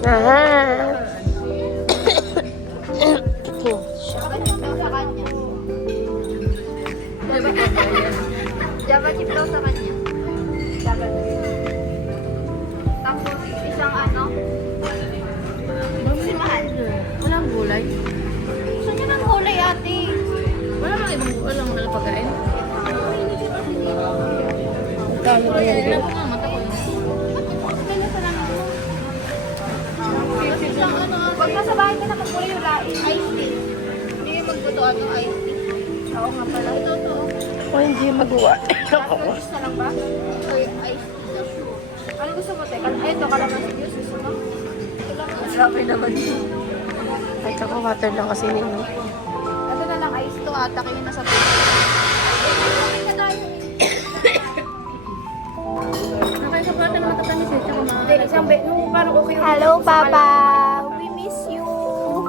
Ah. Java chip daw sa kanya. Java chip. Tapos isang ano? Si Mahal. Walang gulay. Gusto niyo ng gulay, ate? Walang pagkain. Pag nasa bahay ka na magpuli yung iced tea. Hindi yung magbuto ano iced tea. Oo nga pala. Ito. O hindi magawa. Tapos na lang ba? Ito yung iced tea na shoe. Ano gusto mo, Teka? Ay, ito kalamansi juice. Gusto mo? Sabi naman. Ay, ako water lang kasi nino. Ito na lang iced to ata. Kayo nasa table. Nakaya ka pala naman tatamis eh. Tsaka Hindi, isang nung parang okay. Hello, Papa. We miss you. Oh.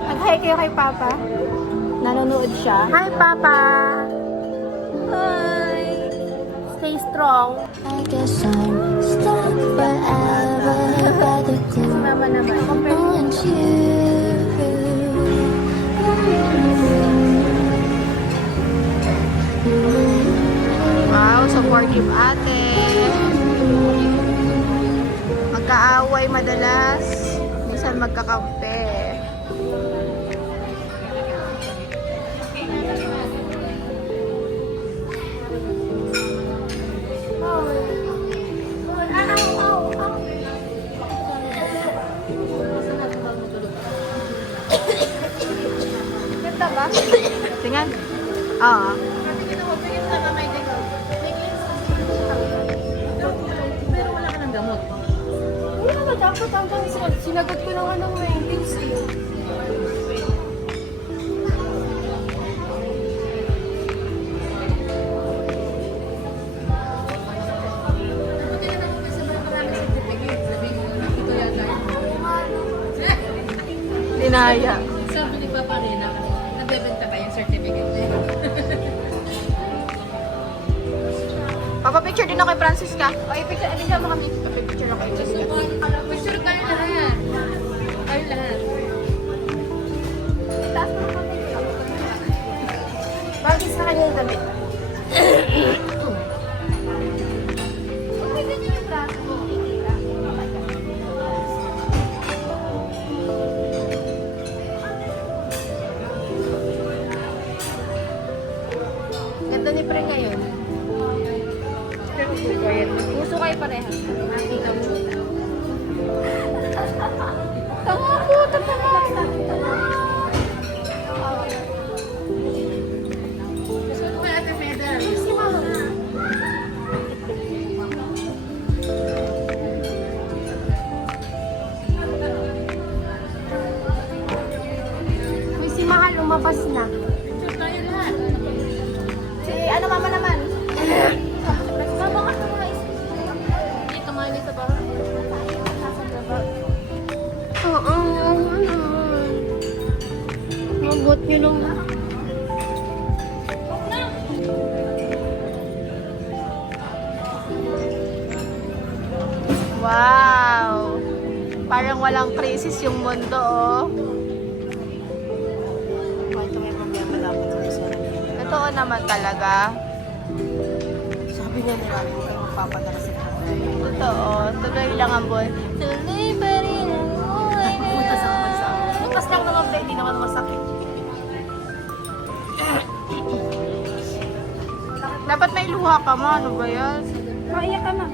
Mag-hi kayo kay Papa. Nanonood siya. Hi, Papa. Hi. Stay strong. I guess I'm stuck forever by the glue Mama naman. on you. Wow, supportive ate. Magkaaway madalas. Minsan magkakampi. Ganda ba? Tingnan. Oo. Pero wala ka ng gamot. Wala naman, dapat hanggang sinagot ko ng anong maintenance eh. Dinaya. Sabi ni Papa Rina, nagbebenta kayong certificate eh. Papapicture din ako kay Francisca. Ay, picture. Hindi mo kami. Papapicture ako kay Francisca. Picture kayo lahat. Kayo lahat. Bagay sa kanya yung damit. Huwag ganyan yung braso mo. Ganda ni Pre ngayon. Puso kayo pareha. Nakita mo. Tanga po, tanga. Gusto ko kay Ate Meda. Si Mama. Uy, si Mahal lumabas na. Picture tayo lahat. Si ano Mama naman? Mama ka sa mga Dito nga sa baba. Oo, ano. Magot nyo nung... Wow! Parang walang crisis yung mundo, oh. Ito may problema dapat sa sarili. Totoo naman talaga. Sabi niya marami ko kayo magpapadala sa Totoo. Tuloy lang ang buhay. Tuloy pa rin ang buhay na Punta sa bansa. Bukas lang naman ba, hindi naman masakit. Dapat may luha ka mo. Ano ba yan? Maiyak ka na.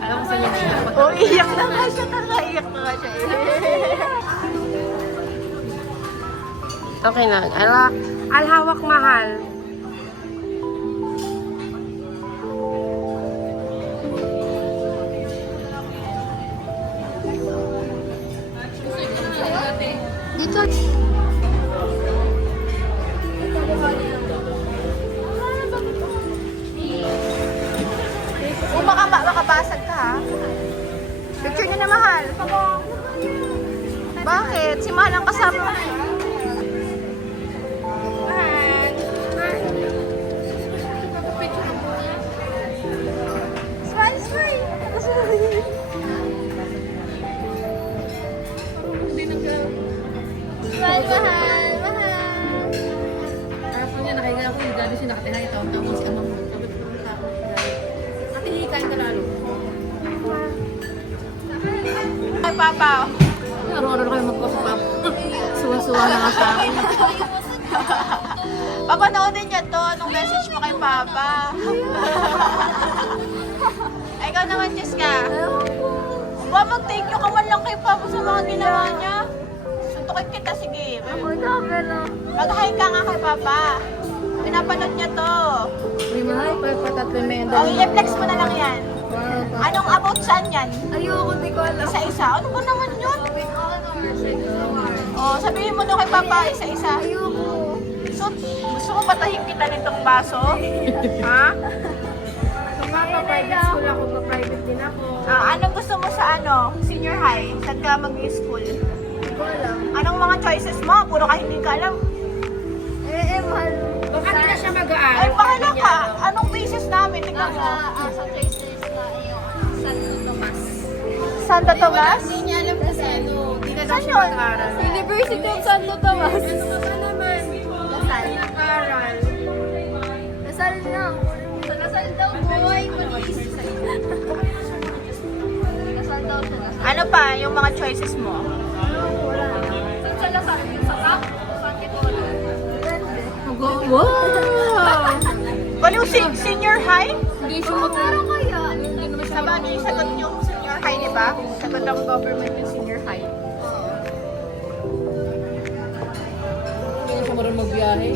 Alam mo sa inyo niya. Oh, iyak na nga siya. Kakaiyak na nga siya. Okay na. Alhawak mahal. Dito. Kung makabasag ka ha. Picture niyo na mahal. Bakit? Si mahal ang kasama. Mahal. mahal, mahal. Tapos niya nakahiga ako, yung gano'n siya nakatira. Itaon-taon si amang mo. Ate, hikain ka lalo. Ay, Papa. Araw-araw na kayo magpapapap. Suwa-suwa na nga sa akin. Papanoodin niya to. Anong message mo kay Papa? Ay, ikaw naman, Jessica. Ba, mag-thank you ka man lang kay Papa sa mga ginawa niya. Suntukin kita, sige. Mag-hi ka nga kay Papa. Pinapanood niya to. Uy, mahal, patatlo may O, i-flex mo na lang yan. Anong about saan yan? Ayoko, di ko alam. Isa-isa? Ano ba naman yun? With honor, second O, sabihin mo doon kay Papa, isa-isa. Ayoko. So, gusto mo patahin kita nitong baso? Ha? Private school ako, private din ako. Anong gusto mo sa senior high? Saan ka mag-school? Hindi ko alam. Anong mga choices mo? Puro ka hindi ka alam. Mahal. Bakit na siya mag-aaral? Ay, bahala ka. Anong basis namin? Tignan mo. Sa places na yung Santo Tomas. Santo Tomas? Hindi niya alam kasi ano, hindi na daw Saan siya yun? mag-aaral. University of Santo Tomas. Ano ka ba naman? Lasal. Nag-aaral. Lasal na. Sa Lasal daw, boy. Police. Lasal daw siya. Lasal. Ano pa yung mga choices mo? Wala. Saan sa Lasal? Yung sa Cap? San Titolo? Wow! Baliw, senior high? Hindi siya mag- Parang kaya. Sa bagay, sagot yung senior high, di ba? Sagot ng government yung senior high. Hindi na siya marunong magbiyahe.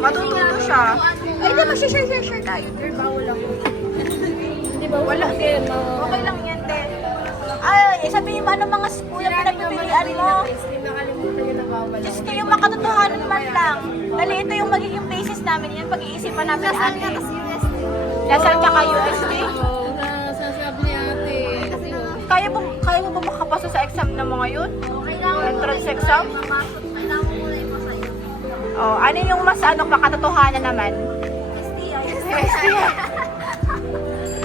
Matututo siya. Ay, di mag-share tayo. Bawal ako. Hindi ba? Wala din. Okay lang yan din. Ay, sabihin mo ano mga school na pinagpipilian mo. Hindi nakalimutan yung nabawal. Just kayo makatotohanan man lang. Dali, ito yung magiging basis namin. Yan pag-iisipan namin ni Lasal ate. nga kasi UST. Lasal tsaka UST. Oo, nasasabi ni ate. Kaya mo ba makapasa sa exam na mga yun? Kailangan Entrance exam? Kailangan mo muna yung masaya. Oh, ano yung mas makatotohanan naman? STI.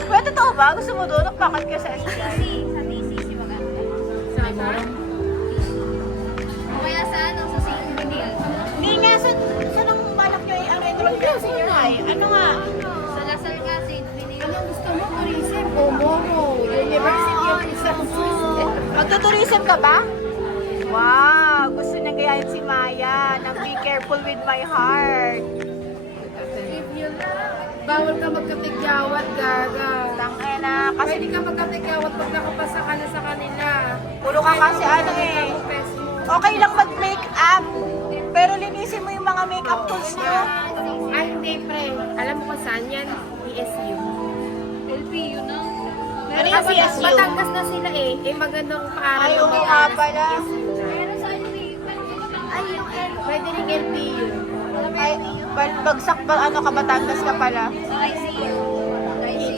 Well, totoo ba? Gusto mo doon? Nagpakat ka sa STI? Sa TCC maganda. Sabi mo? O kaya sa sa St. Miguel. Hindi nga, saan ang balak nyo i-enroll ka sa senior high? Ano nga? Sa Lasal nga, St. Miguel. Anong gusto mo? Tourism o Momo? University of Rizal. Magtuturism ka ba? Wow! Gusto niya gayahin si Maya ng Be Careful with My Heart. Bawal ka magkatigyawat, gaga. Tangena, kasi Pwede ka magkatigyawat pag nakapasa ka na sa kanila. puro ka kasi okay lang mag-makeup. Pero linisin mo yung mga makeup tools nyo. Ay, hindi, pre. Alam mo kung saan yan? ESU. LPU na. Ano yung CSU? Batangas na sila eh. Eh, magandang paaral. Ay, ng oo nga Batangas. pala. Pero sa ay yung Pwede rin LPU. Ay, bagsak ba, Batangas ka pala? sa ICU.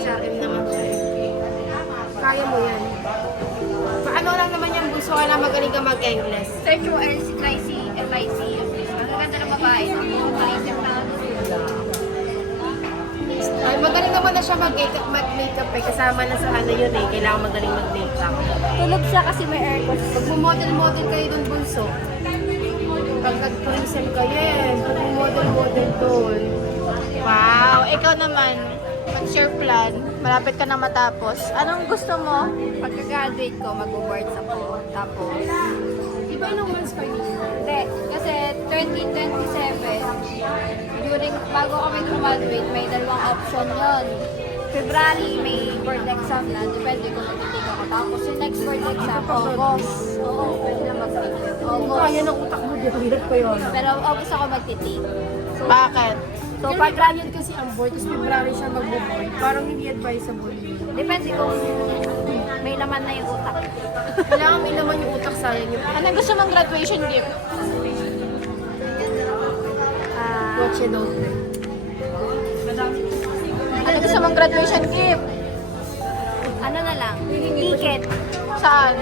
Sa akin naman. Kaya mo yan. Paano lang naman yung gusto ka na magaling ka mag-English? Search mo LIC. Ang ganda ng babae. Tourism na. Ay, magaling naman na siya mag-makeup eh. Kasama na sa ano yun eh. Kailangan magaling mag-makeup. Tulog siya kasi may aircon. Pag model kayo dun bunso. Pag nag-tourism kayo eh. Pag model doon. Wow, ikaw naman. What's your plan? Malapit ka na matapos. Anong gusto mo? Pagka-graduate ko, mag-boards ako. Tapos, Di ba nung months pa yun? hindi. Kasi 2027, bago kami graduate, may dalawang option yon. February, may board exam na. Depende kung magtitig ako. Tapos yung next board exam, August. Oo, pwede na mag-take. August. Kaya ng utak mo, di hirap pa yun. Pero August ako magtitig. Bakit? So, Pero pag graduate kasi ang board, tapos February siya mag-board. Parang hindi advisable. depende kung may laman na yung utak. Kailangan may naman yung utak, sayang yung Anong gusto mong graduation gift? watch it out. Anong gusto mong graduation gift? Ano na lang, ticket. Saan?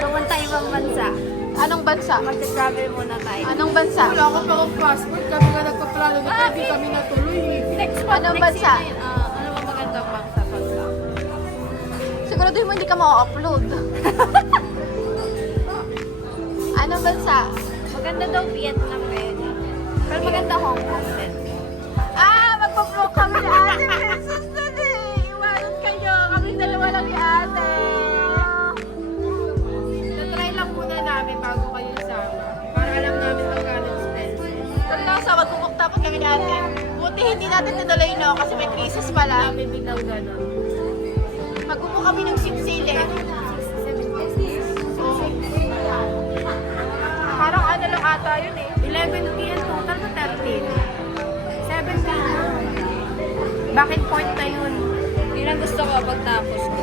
Pumunta ibang bansa. Anong bansa? Mag-travel muna tayo. Anong bansa? Wala ako pa akong passport. Kami nga nagpaplano na hindi kami natuloy eh. Anong bansa? Ano ba magandang bansa? Siguraduhin mo hindi ka ma-upload. Anong bansa? Maganda daw Vietnam eh. Pero maganda Hong Kong din. Magpa-vlog kami ni ate. Princess na iwanan kayo. Kami dalawa lang ni ate. Natry lang muna namin bago kayo isama. Para alam namin magkano expenses. Seryoso, magkukuk tapos kami ni ate. Buti hindi natin tinuloy no kasi may crisis pala. Kami biglang gano'n. Magkukuk kami ng sipsil eh. Parang ano lang ata yun eh. 11K ang total na 13. 7K na. Bakit point na yun? Yun ang gusto ko pagtapos ko.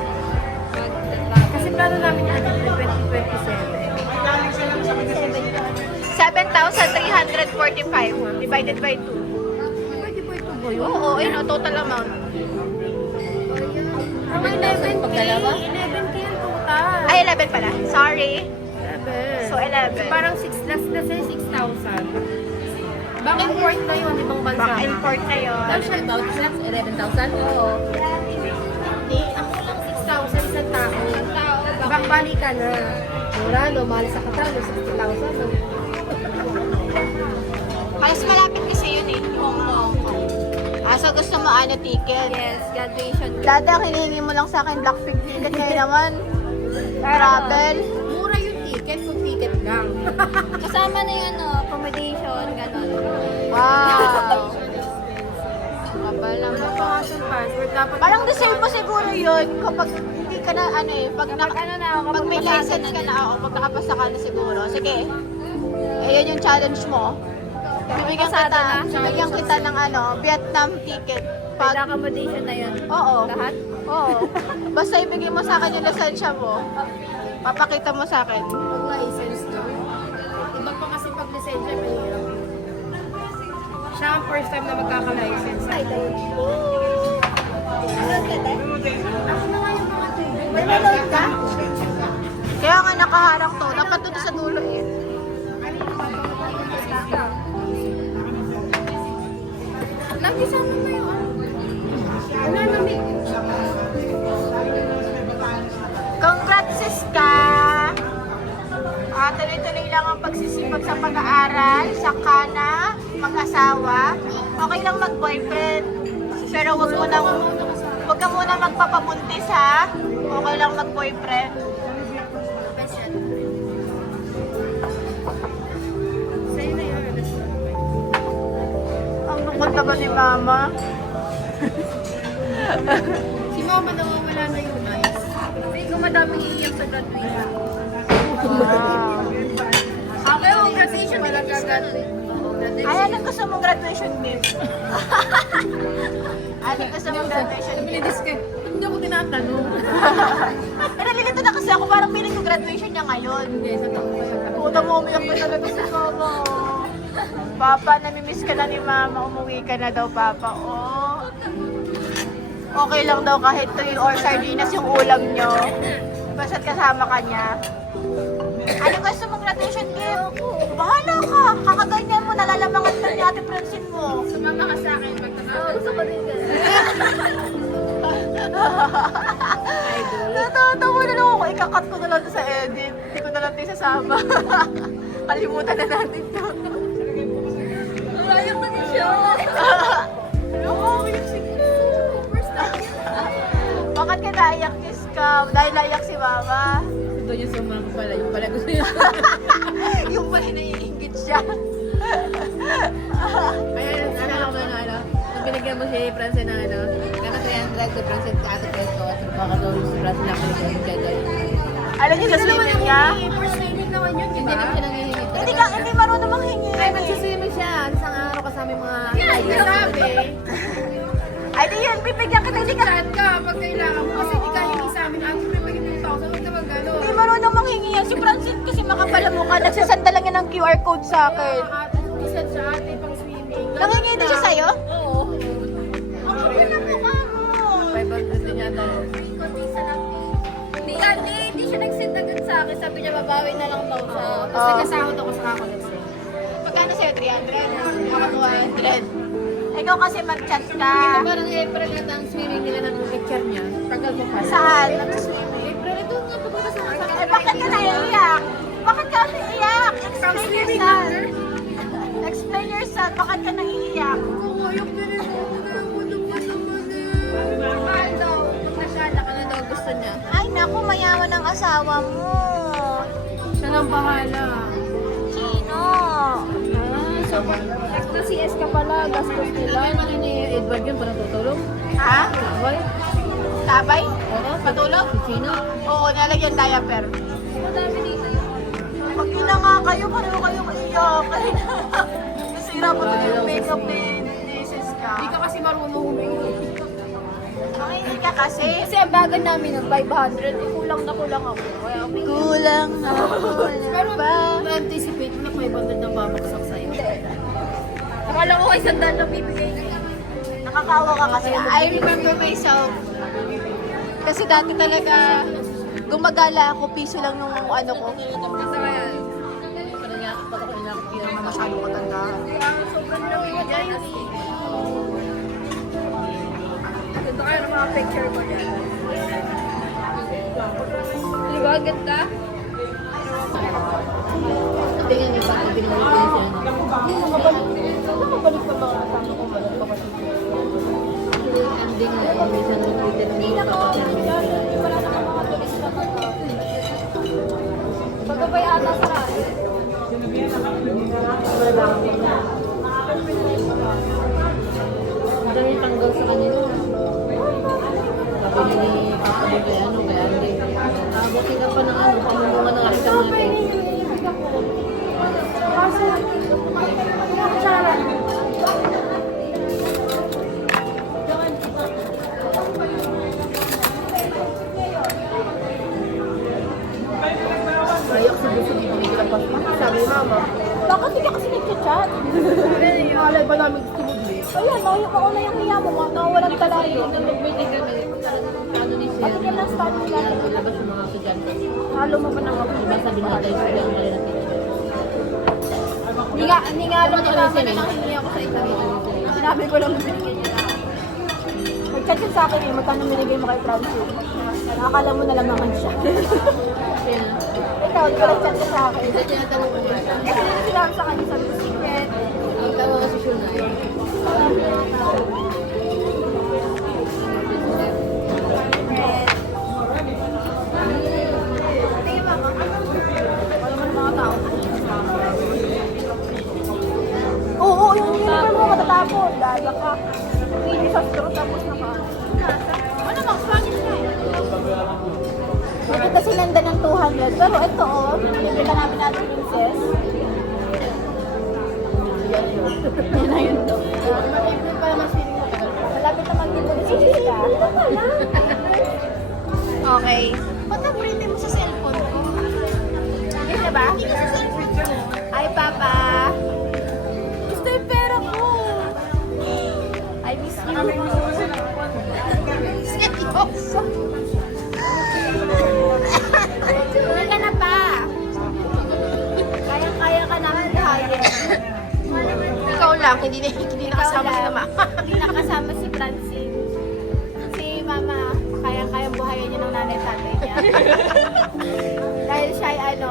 Kasi plano namin natin na 2027. 7,345 divided by 2. Pwede po ito ba yun? Oo, ayun o, total amount. Ang 11K. 11K ang total. Ay, 11 pala. Sorry. 11. So, 11. Parang 6 last na sa 6,000. Bakit import na yun? Ibang bansa. Baka import na yun. Tapos siya about 11,000? Oo. Hindi, ako lang 6,000 sa tao. Bali ka na. Mura, no? Mahal sa katalo, 60,000. No? Mas malapit kasi yun eh, Hong Kong. So gusto mo ano ticket? Yes, graduation. Dati ang hinihingi mo lang sa akin Blackpink ticket ngayon naman. Travel. Mura yung ticket kung ticket lang. Kasama na yun, accommodation, gano'n. Wow. Kapal lang. Napakasal passport. Dapat Parang deserve mo siguro yun kapag hindi ka na ano eh, pag, Kapag ano na ako, pag may kapag license ka na ako, pag nakapasa ka na siguro. Sige. Ayun yung challenge mo. Bibigyan kita ng ano, Vietnam ticket. Pag Pag, accommodation na yun. oo. Lahat? Oo. Basta ibigay mo sa akin yung lisensya mo. Papakita mo sa akin. pag license to. Iba pa kasi pag lisensya, mahirap. Siya ang first time na magkaka-license. Ako na nga yung mga tubig. May nanood ka? Kaya nga nakaharang to. Dapat doon sa dulo eh. Nagisama na yun. Ano namin? Congrats, Siska! Tuloy-tuloy lang ang pagsisipag sa pag-aaral, saka na mag-asawa. Okay lang mag-boyfriend. Pero wag ka muna magpapabuntis ha. Okay lang mag-boyfriend. Sa'yo na yun. Ang lungkot naman ni Mama. Si mama nawawala na yung nice. Kasi kung madaming iiyak sa graduation. Wow. Ako yung graduation talaga Ay, anong gusto mong graduation gift? Anong gusto mong graduation gift? Hindi ako tinatanong. Nalilito na kasi ako, parang feeling ko graduation niya ngayon. Yes, at ako. Puta mo, umiyak pa talaga si Mama. Papa, namimiss ka na ni Mama. Umuwi ka na daw, Papa. Oh. Okay lang daw kahit tuyo or sardinas yung ulam nyo. Basta't kasama ka niya. Ano gusto mong graduation gift? Bahala ka. Kakaganyan mo, nalalamangan ka ni Ate Francine mo. Sumama ka sa akin, magkakasama. Gusto ko din ganun. Natatawa na lang ako. Ikakat ko na lang sa edit. Hindi ko na lang tayo sasama. Kalimutan na natin to. Ayaw ko din siya. Bakit ka naiyak, Kiss ka? Dahil naiyak si Mama. Ito yung sumama pala, yung pala gusto yun. Yung pala naiingit siya. Kaya ano ko na ano, nung binigyan mo si Francine na ano, kaya 300 si Francine sa ate Presto at baka daw si Francine na pinigyan siya dahil. Alam niyo sa swimming niya? First swimming naman yun, di ba? Hindi naman siya nangihingi. Hindi marunong manghingi. Ay, magsiswimming siya. Isang araw kasama yung mga... Yeah, sabi. Ay, di yun. Bibigyan kita. Hindi ka. Chat ka pag kailangan mo. Kasi hindi ka hingi sa amin. Ang pipigyan ng 2,000. Huwag na mag-ano. Hindi marunong manghingi yan. Si Francine kasi makapala mukha. Nagsasanda lang yan ng QR code sa akin. Isa siya ate pang swimming. Nanghingi din siya sa'yo? Oo. Ang kapal na mukha mo. 500 din yata. Hindi siya nag-send agad sa akin. Sabi niya, babawi na lang daw siya. Tapos nagkasahod ako sa kakulit. Magkano sa'yo? 300? Ako 200. Ikaw kasi mag-chat ka. Parang April yata ang swimming nila ng picture niya. Tagal mo pa. Saan? Nag-swimming. April, ito nga. Pupunta sa Eh, bakit ka naiiyak? Bakit ka naiiyak? Explain yourself. Explain yourself. Bakit ka naiiyak? Mahal daw. Pag nasala ka na daw gusto niya. Ay, naku, mayaman ang asawa mo. Siya nang bahala. Sino? So, pag nag-CS ka pala, gastos nila. Hindi ni Edward yun para tutulong. Ha? Why? Tabay? Oo. Patulog? Sino? Oo, nalagyan diaper. Madami dito yun. Mag-ina nga kayo, pareho kayo maiyak. Nasira pa to yung makeup ni Mrs. ka. Hindi ka kasi marunong humingi. Makinig ka kasi. Kasi ang bagan namin ng 500, kulang na kulang ako. Kaya may Kulang Pero na-anticipate mo na 500 na babagsak sa'yo. akala ko isang daan lang bibigay niya. Nakakawa ka kasi. I remember myself. Kasi dati talaga, gumagala ako, piso lang nung ano ko. Kasi kaya, Pero nga, pag ako inakot yun na masyado katanda. sobrang lang yung dyan. Ganda kayo ng mga picture mo dyan. Diba, ganda? Tingnan niyo pa, tingnan niyo pa siya. Nakabalik pa mga kasama ko ba? Ending na minsan lupitin mo yung kapatid. Wala na mga turista pa. Pagkabay ata sa rally. Dahil tanggal sa kanila. Sabi ni Papa mo kaya ano, kaya hindi. Buti ka pa ng ano, pamulungan ng aling natin. Ayak sa gusto dito ni Kila Pasma. Sabi ni Mama, Bakit hindi ka kasi nag-chat? malay ba namin gusto mo din? Ayan, ako na yung hiya mo, nawawalan ka lang. Nung mag-meeting kami, ano ni Sir, Bakit ka na start mo lang? labas yung mga estudyante. Halo mo pa ng ako. Diba sabi nila tayo sa yung na teacher. Hindi nga alam ko namin eh. na hingi ako sa ito. Sinabi ko lang binigyan niya na. Nag-chat siya sa akin eh, magkano binigay mo kay Francis. Nakakala mo na lang naman siya. Kaya, Ikaw, di ba nag-chat ka sa akin? kasi tinatanong ko niya. Kasi nung sinabi sa kanya, sabi ko, secret. Ang tawa kasi siya na yun. Oo, yung uniform mo matatapos. Dala ka. Hindi sa straw tapos na ka. Ano bang Spanish na eh? Nakita sinanda ng 200. Pero ito oh, nakita namin natin princess. Yan na yun to. Malapit na mag-ibo ni Jessica. Okay. Ba't nabulitin mo sa cellphone ko? Hindi na ba? Ay, Papa. Gusto yung pera ko. I miss you. Seryoso. Uwi ka na pa. Kayang-kaya ka namin buhayin. Ikaw lang, hindi na kasama si Mama. Hindi nakasama si Francine. Si Mama, kayang-kayang buhayin niya ng nanay at tatay niya. Dahil siya ay ano,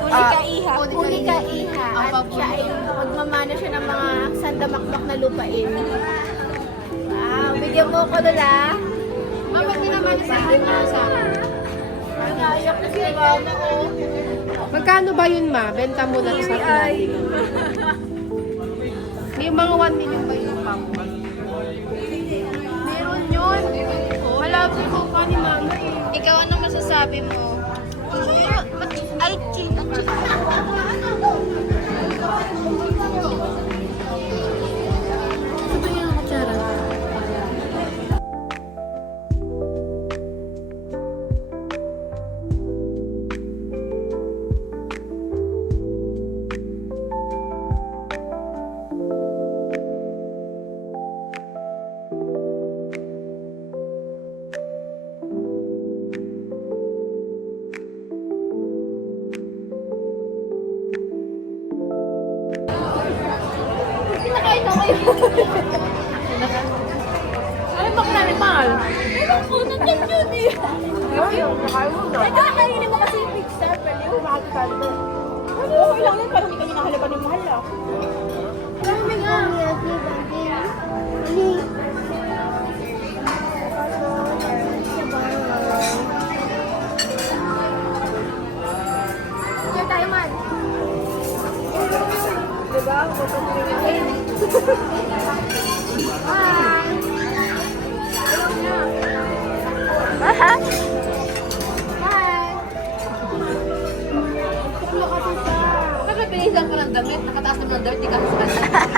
Huli-ka-iha. huli-ka-iha. At siya ay magmamana siya ng mga sandamakmak na lupain. Wow, bigyan mo ko nila. Mama, tinamani sa akin na sa Naiyak na si Mama ko. Magkano ba yun, Ma? Benta mo na sa atin. May mga 1 million ba yun, Papa? Meron yun. Malapit ko pa ni Mama eh. Ikaw, ano masasabi mo? Ay, ching. Ito yung kutsara. Pinakain ako yun. Ay, bakit namin mahal? Ewan ko, nandyan yun eh. Nakain mo na. Nagkakainin mo kasi yung pizza, pero yung mahal-kaldo. Okay lang yan, parang hindi kami nahalaban ng mahal ah. Dami nga. Share tayo man. Diba? Huwag kang tingin. Bye! Aha. Bye! Tuklo kasi siya. Bakit pinisan ko ng damit? Nakataas naman ng damit, di ka sa kanya.